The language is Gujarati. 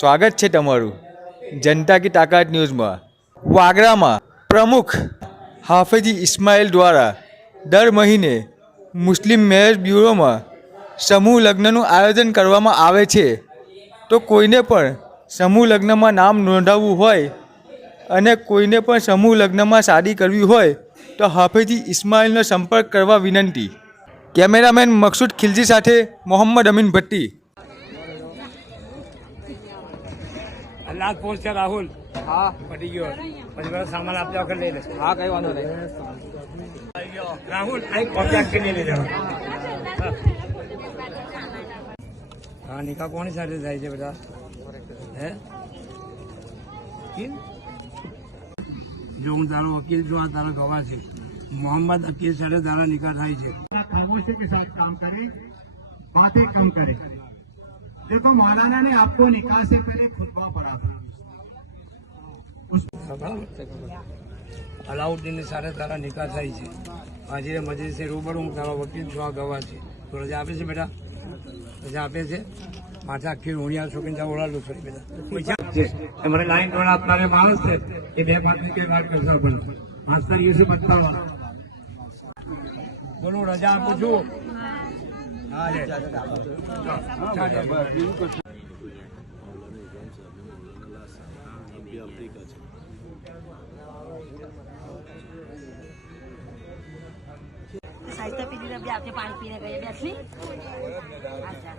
સ્વાગત છે તમારું જનતા કી તાકાત ન્યૂઝમાં. વાગરામાં પ્રમુખ હાફેજી ઇસ્માઇલ દ્વારા દર મહિને મુસ્લિમ મેરેજ બ્યુરોમાં સમૂહ લગ્નનું આયોજન કરવામાં આવે છે. તો કોઈને પણ સમૂહ લગ્નમાં નામ નોંધાવવું હોય અને કોઈને પણ સમૂહ લગ્નમાં શાદી કરવી હોય તો હાફેજી ઇસ્માઇલનો સંપર્ક કરવા વિનંતી. કેમેરામેન મકસૂદ ખિલજી સાથે મોહમ્મદ અમીન ભટ્ટી. લાખ ફોન છે રાહુલ. હા. પટી ગયો. પછી મારો સામાન આપતા વખત લઈ લેશે. હા કઈ વાંધો નહીં. રાહુલ અહીં કોન્ટ્રાક્ટ કરી લીધો હા નિકા કોની સાથે થાય છે બધા? હે? જો હું તારો વકીલ છું આ તારો ગવાહ છે. મોહમ્મદ અકીલ સાથે તારા નિકાહ થાય છે. કામ કરે? બાતે કમ કરે. देखो मौलाना ने आपको निकाह से पहले खुतबा पढ़ा था અલાઉદ્દીનની સાથે તારા નિકાહ થાય છે હાજીરે મજલિસે રૂબરૂ હું તારો વકીલ છું આ ગવાહ છે તો રજા આપે છે બેટા રજા આપે છે માથે આખી રોણિયા છોકરીને ત્યાં ઓળાડું છું બેટા પૈસા છે એ મને લાઈન ડોળ આપનારે માણસ છે એ બે પાંચની કઈ વાત કરશો પણ માસ્તર યુસુફ અત્તરવા બોલો રજા આપું છું હા રે ચાલે. સાહિત્ય પીધી આપણે પાણી પીને ગઈએ અચ્છા